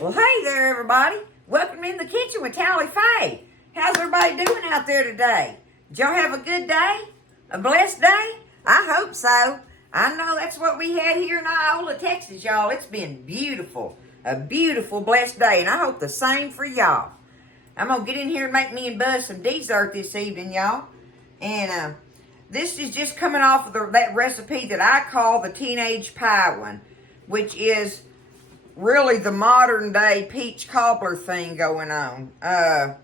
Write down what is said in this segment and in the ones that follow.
Well, hey there, everybody. Welcome in the kitchen with Tally Faye. How's everybody doing out there today? Did y'all have a good day? A blessed day? I hope so. I know that's what we had here in Iola, Texas, y'all. It's been beautiful. A beautiful, blessed day, and I hope the same for y'all. I'm going to get in here and make me and Buzz some dessert this evening, y'all. And this is just coming off of that recipe that I call the teenage pie one, which is really the modern day peach cobbler thing going on. I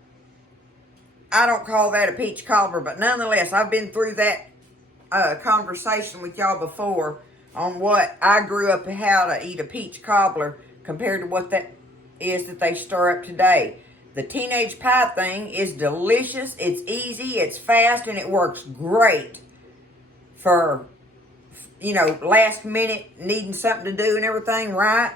don't call that a peach cobbler, but nonetheless, I've been through that conversation with y'all before on what I grew up and how to eat a peach cobbler compared to what that is that they stir up today. The teenage pie thing is delicious, it's easy, it's fast, and it works great for, last minute needing something to do and everything, right?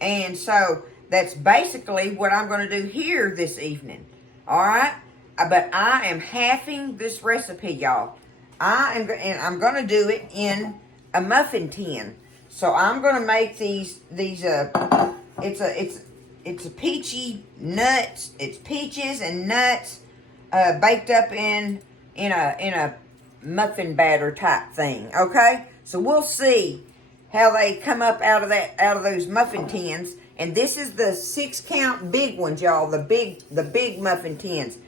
And so that's basically what I'm going to do here this evening. All right? But I am halving this recipe, y'all. I'm going to do it in a muffin tin. So I'm going to make these it's a peachy nuts. It's peaches and nuts baked up in a muffin batter type thing. Okay? So we'll see how they come up out of those muffin tins. And this is the 6-count big ones, y'all. The big muffin tins.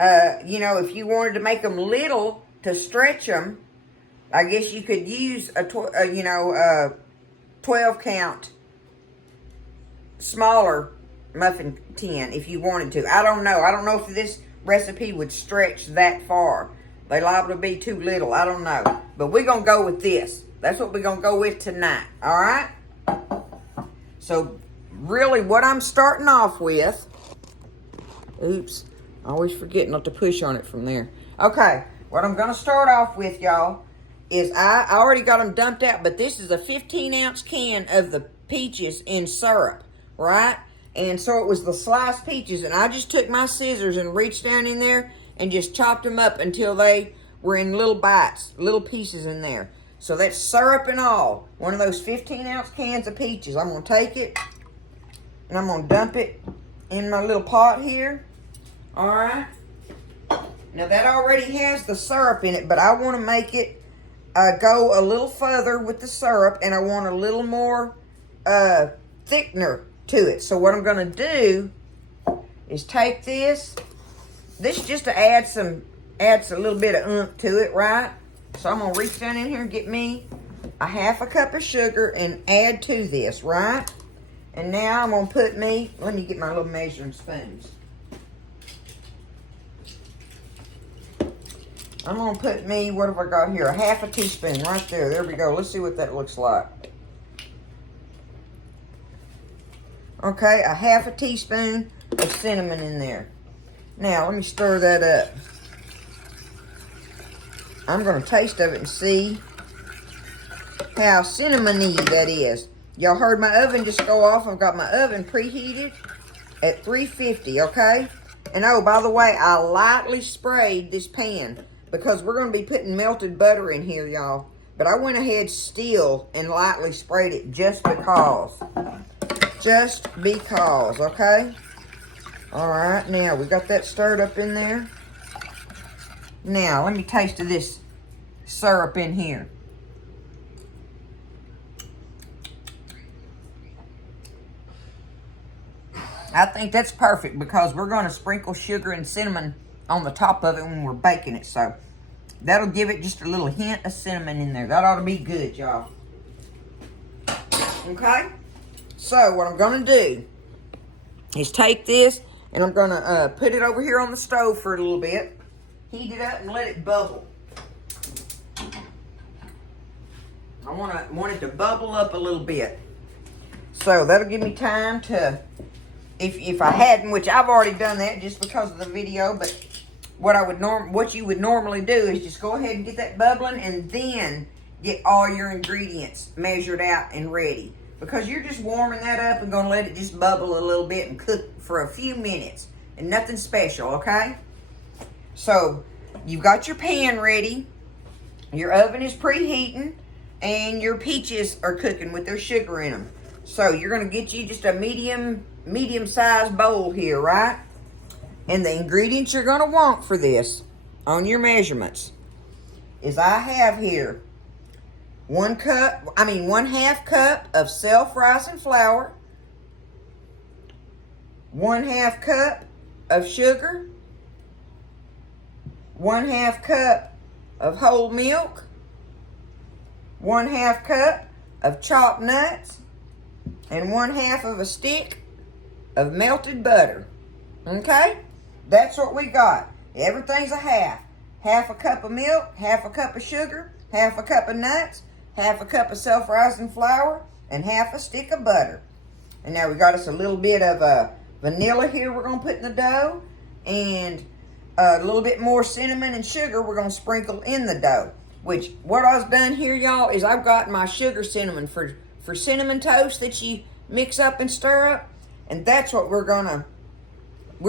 If you wanted to make them little to stretch them, I guess you could use a 12-count smaller muffin tin if you wanted to. I don't know. I don't know if this recipe would stretch that far. They liable to be too little. I don't know. But we're going to go with this. That's what we're going to go with tonight. All right? So, really, what I'm starting off with... Oops. I always forget not to push on it from there. Okay. What I'm going to start off with, y'all, is I already got them dumped out, but this is a 15-ounce can of the peaches in syrup, right? And so it was the sliced peaches, and I just took my scissors and reached down in there and just chopped them up until they were in little bites, little pieces in there. So that's syrup and all. One of those 15-ounce cans of peaches. I'm going to take it, and I'm going to dump it in my little pot here. All right. Now, that already has the syrup in it, but I want to make it go a little further with the syrup, and I want a little more thickener to it. So what I'm going to do is take this just to adds a little bit of oomph to it, right? So I'm going to reach down in here and get me a half a cup of sugar and add to this, right? And now I'm going to put let me get my little measuring spoons. I'm going to put what have I got here? A half a teaspoon right there. There we go. Let's see what that looks like. Okay, a half a teaspoon of cinnamon in there. Now, let me stir that up. I'm going to taste of it and see how cinnamony that is. Y'all heard my oven just go off. I've got my oven preheated at 350, okay? And oh, by the way, I lightly sprayed this pan because we're going to be putting melted butter in here, y'all. But I went ahead still and lightly sprayed it just because. Just because, okay? All right, now we got that stirred up in there. Now, let me taste of this syrup in here. I think that's perfect because we're going to sprinkle sugar and cinnamon on the top of it when we're baking it. So, that'll give it just a little hint of cinnamon in there. That ought to be good, y'all. Okay? So, what I'm going to do is take this and I'm going to put it over here on the stove for a little bit. Heat it up and let it bubble. I want it to bubble up a little bit. So that'll give me time to, if I hadn't, which I've already done that just because of the video, but what you would normally do is just go ahead and get that bubbling and then get all your ingredients measured out and ready. Because you're just warming that up and going to let it just bubble a little bit and cook for a few minutes. And nothing special, okay? So, you've got your pan ready. Your oven is preheating. And your peaches are cooking with their sugar in them. So you're going to get you just a medium-sized bowl here, right? And the ingredients you're going to want for this on your measurements is I have here 1/2 cup of self-rising flour, 1/2 cup of sugar, 1/2 cup of whole milk, 1/2 cup of chopped nuts, and 1/2 of a stick of melted butter. Okay? That's what we got. Everything's a half. 1/2 cup of milk, 1/2 cup of sugar, 1/2 cup of nuts, 1/2 cup of self-rising flour, and 1/2 stick of butter. And now we got us a little bit of vanilla here we're going to put in the dough. And a little bit more cinnamon and sugar we're going to sprinkle in the dough. Which, what I've done here, y'all, is I've got my sugar cinnamon for cinnamon toast that you mix up and stir up. And that's what we're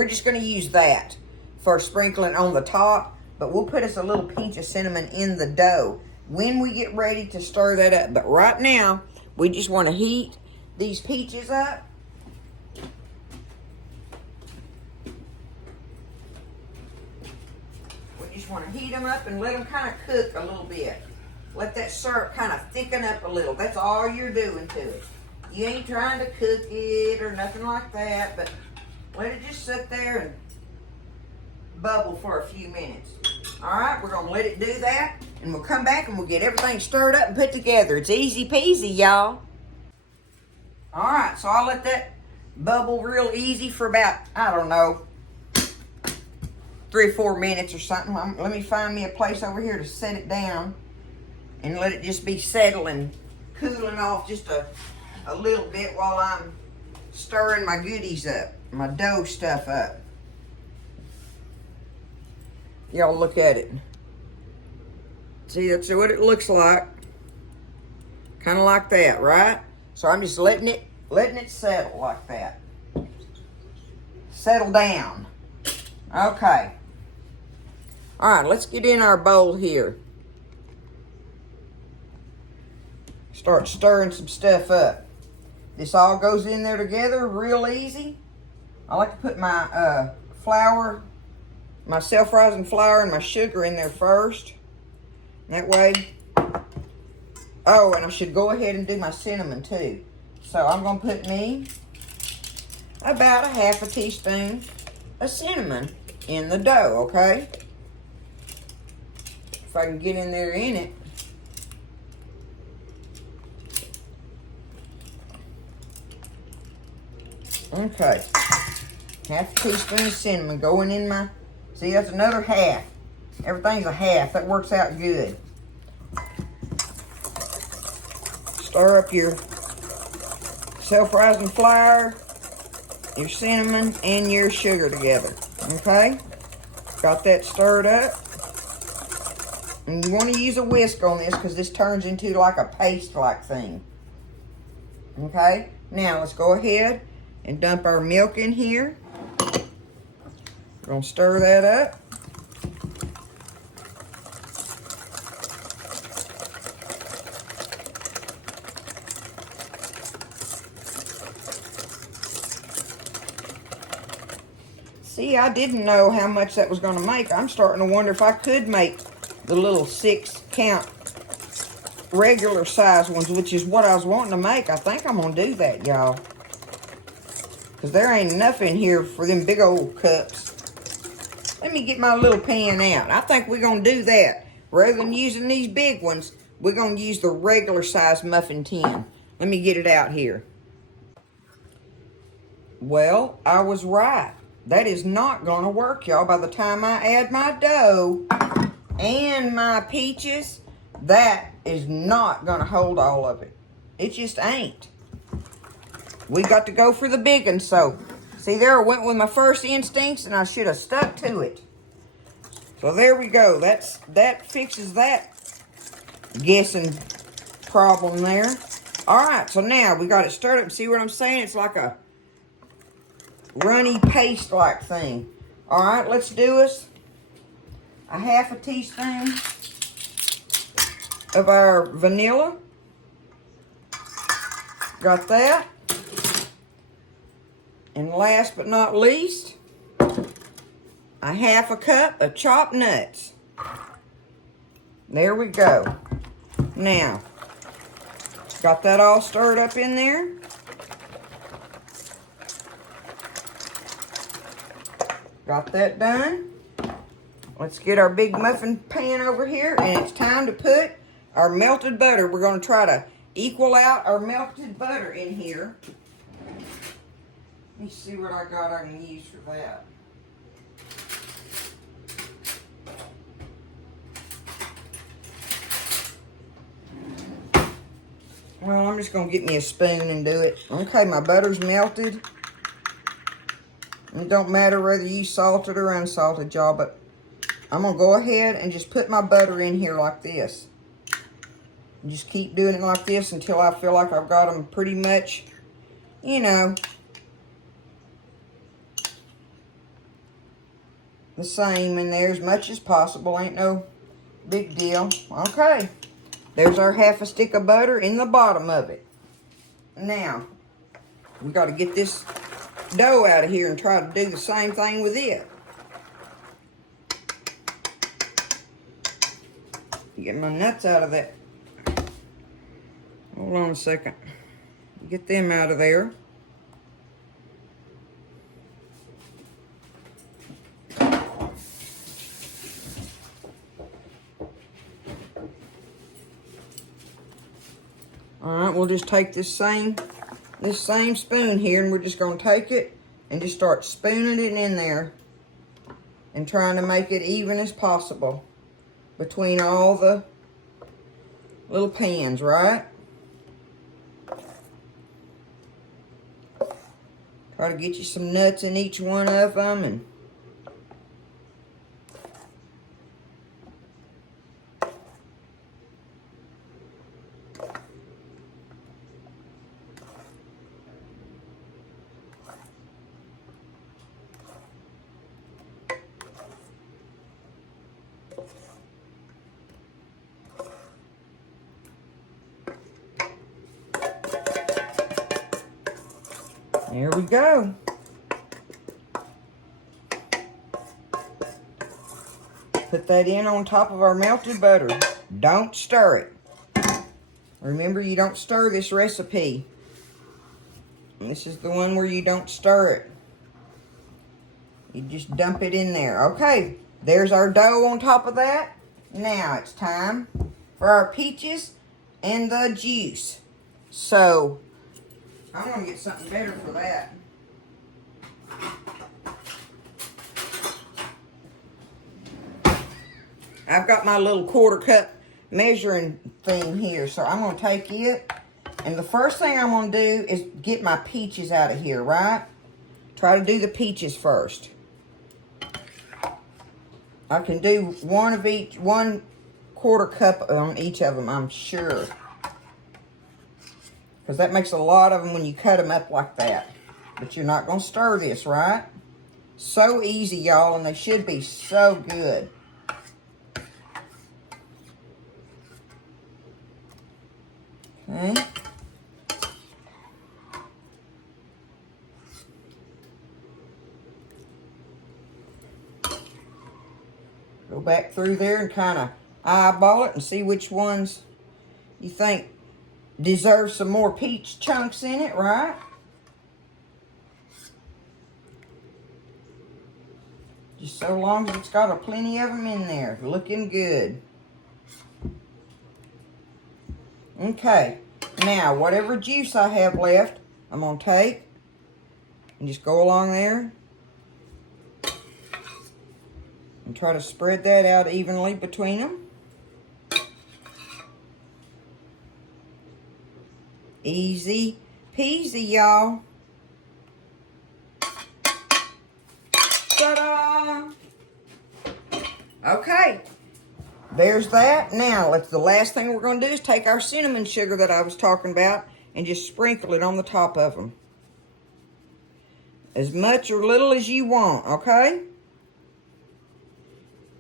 just going to use that for sprinkling on the top. But we'll put us a little pinch of cinnamon in the dough when we get ready to stir that up. But right now, we just want to heat these peaches up. We just want to heat them up and let them kind of cook a little bit. Let that syrup kind of thicken up a little. That's all you're doing to it. You ain't trying to cook it or nothing like that, but let it just sit there and bubble for a few minutes. All right, we're going to let it do that, and we'll come back and we'll get everything stirred up and put together. It's easy peasy, y'all. All right, so I'll let that bubble real easy for about, I don't know, 3 or 4 minutes or something. Let me find me a place over here to set it down and let it just be settling, cooling off just a little bit while I'm stirring my goodies up, my dough stuff up. Y'all look at it. See, that's what it looks like. Kind of like that, right? So I'm just letting it settle like that. Settle down. Okay. All right, let's get in our bowl here. Start stirring some stuff up. This all goes in there together real easy. I like to put my flour, my self-rising flour and my sugar in there first. That way. Oh, and I should go ahead and do my cinnamon too. So I'm going to put me about 1/2 teaspoon of cinnamon in the dough, okay? If I can get in there in it. Okay. 1/2 teaspoon of cinnamon going in my, see, that's another 1/2. Everything's a 1/2. That works out good. Stir up your self-rising flour, your cinnamon, and your sugar together. Okay? Got that stirred up. And you want to use a whisk on this because this turns into like a paste-like thing. Okay? Now, let's go ahead and dump our milk in here. We're going to stir that up. See, I didn't know how much that was going to make. I'm starting to wonder if I could make the little 6-count regular size ones, which is what I was wanting to make. I think I'm going to do that, y'all. Because there ain't enough in here for them big old cups. Let me get my little pan out. I think we're going to do that. Rather than using these big ones, we're going to use the regular size muffin tin. Let me get it out here. Well, I was right. That is not going to work, y'all. By the time I add my dough and my peaches, that is not going to hold all of it. It just ain't. We got to go for the big one. So, see there, I went with my first instincts, and I should have stuck to it. So there we go. That fixes that guessing problem there. All right, so now we got it stirred up. See what I'm saying? It's like a runny paste-like thing. All right, let's do us a 1/2 teaspoon of our vanilla. Got that. And last but not least, a half a cup of chopped nuts. There we go. Now, got that all stirred up in there. Got that done. Let's get our big muffin pan over here, and it's time to put our melted butter. We're going to try to equal out our melted butter in here. Let me see what I got I can use for that. Well, I'm just going to get me a spoon and do it. Okay, my butter's melted. It don't matter whether you salted or unsalted, y'all, but I'm going to go ahead and just put my butter in here like this. And just keep doing it like this until I feel like I've got them pretty much, you know, the same in there as much as possible. Ain't no big deal. Okay. There's our half a stick of butter in the bottom of it. Now, we got to get this dough out of here and try to do the same thing with it. Get my nuts out of that. Hold on a second. Get them out of there. Alright, we'll just take this same spoon here, and we're just going to take it and just start spooning it in there and trying to make it even as possible between all the little pans, right? Try to get you some nuts in each one of them, and there we go. Put that in on top of our melted butter. Don't stir it. Remember, you don't stir this recipe. This is the one where you don't stir it. You just dump it in there. Okay, there's our dough on top of that. Now it's time for our peaches and the juice. So, I'm going to get something better for that. I've got my little quarter cup measuring thing here. So I'm going to take it. And the first thing I'm going to do is get my peaches out of here, right? Try to do the peaches first. I can do one of each, 1/4 cup on each of them, I'm sure. Because that makes a lot of them when you cut them up like that. But you're not going to stir this, right? So easy, y'all, and they should be so good. Okay. Go back through there and kind of eyeball it and see which ones you think deserve some more peach chunks in it, right? Just so long as it's got a plenty of them in there. Looking good. Okay. Now, whatever juice I have left, I'm going to take and just go along there and try to spread that out evenly between them. Easy peasy, y'all. Ta-da! Okay, there's that. Now, the last thing we're going to do is take our cinnamon sugar that I was talking about and just sprinkle it on the top of them. As much or little as you want, okay?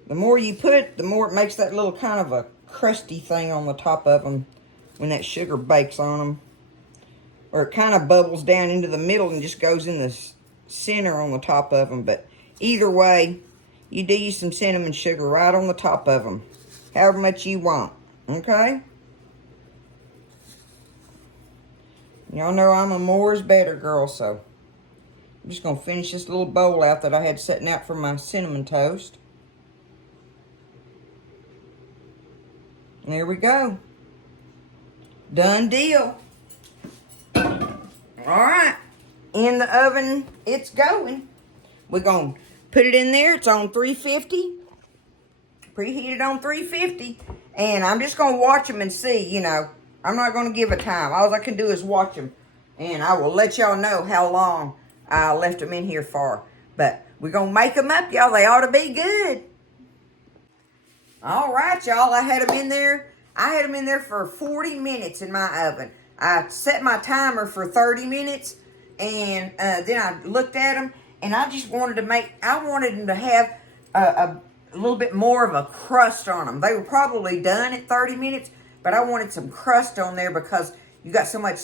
The more you put, the more it makes that little kind of a crusty thing on the top of them when that sugar bakes on them. or it kind of bubbles down into the middle and just goes in the center on the top of them. But either way, you do use some cinnamon sugar right on the top of them, however much you want, okay? Y'all know I'm a more is better girl, so I'm just going to finish this little bowl out that I had setting out for my cinnamon toast. There we go. Done deal. Alright. In the oven, it's going. We're going to put it in there. It's on 350. Preheated on 350. And I'm just going to watch them and see, you know. I'm not going to give a time. All I can do is watch them. And I will let y'all know how long I left them in here for. But we're going to make them up, y'all. They ought to be good. All right, y'all. I had them in there. I had them in there for 40 minutes in my oven. I set my timer for 30 minutes. And then I looked at them. And I just wanted to I wanted them to have a little bit more of a crust on them. They were probably done at 30 minutes. But I wanted some crust on there because you got so much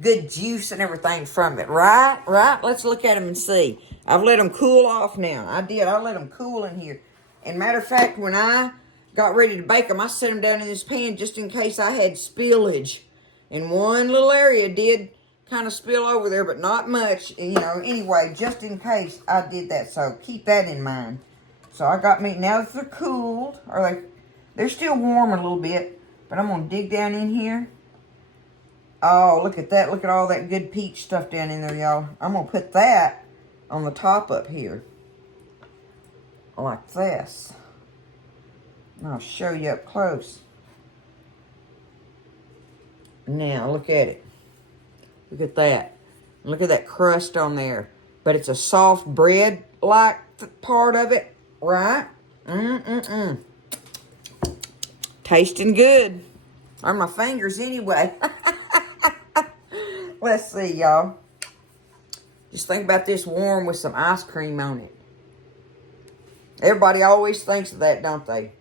good juice and everything from it. Right? Right? Let's look at them and see. I've let them cool off now. I did. I let them cool in here. And matter of fact, when I got ready to bake them, I set them down in this pan just in case I had spillage. And one little area did kind of spill over there, but not much. You know, anyway, just in case I did that. So keep that in mind. So I got me, now that they're cooled, or they're still warm a little bit. But I'm going to dig down in here. Oh, look at that. Look at all that good peach stuff down in there, y'all. I'm going to put that on the top up here. Like this. And I'll show you up close. Now, look at it. Look at that. Look at that crust on there. But it's a soft bread-like part of it, right? Tasting good. Or my fingers anyway. Let's see, y'all. Just think about this warm with some ice cream on it. Everybody always thinks of that, don't they?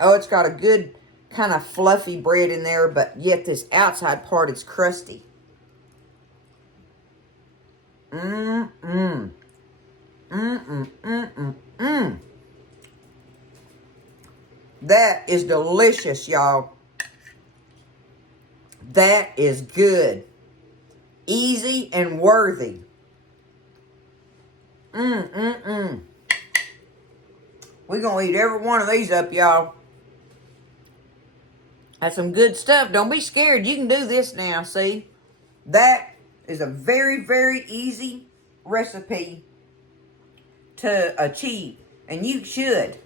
Oh, it's got a good kind of fluffy bread in there, but yet this outside part is crusty. That is delicious, y'all. That is good. Easy and worthy. We're going to eat every one of these up, y'all. That's some good stuff. Don't be scared. You can do this now, see? That is a very, very easy recipe to achieve. And you should.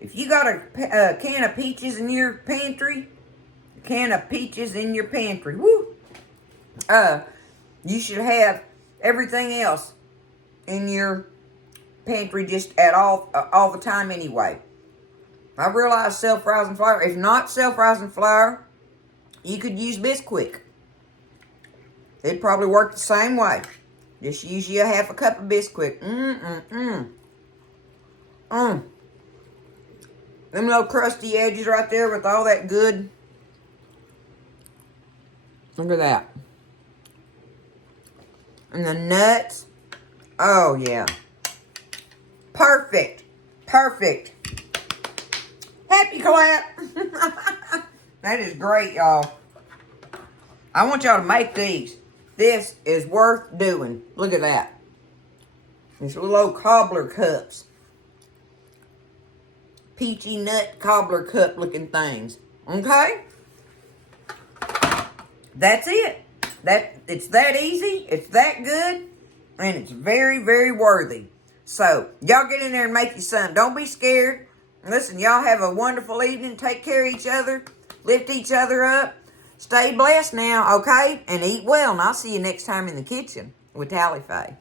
If you got a can of peaches in your pantry, woo! You should have everything else in your pantry just at all the time anyway. I realize self-rising flour. If not self-rising flour, you could use Bisquick. It'd probably work the same way. Just use you a half a cup of Bisquick. Them little crusty edges right there with all that good. Look at that. And the nuts. Oh, yeah. Perfect. Perfect. Happy clap. That is great, y'all. I want y'all to make these. This is worth doing. Look at that. These little old cobbler cups. Peachy nut cobbler cup looking things. Okay? That's it. It's that easy. It's that good. And it's very, very worthy. So, y'all get in there and make you some. Don't be scared. Listen, y'all have a wonderful evening. Take care of each other. Lift each other up. Stay blessed now, okay? And eat well. And I'll see you next time in the kitchen with Tally Faye.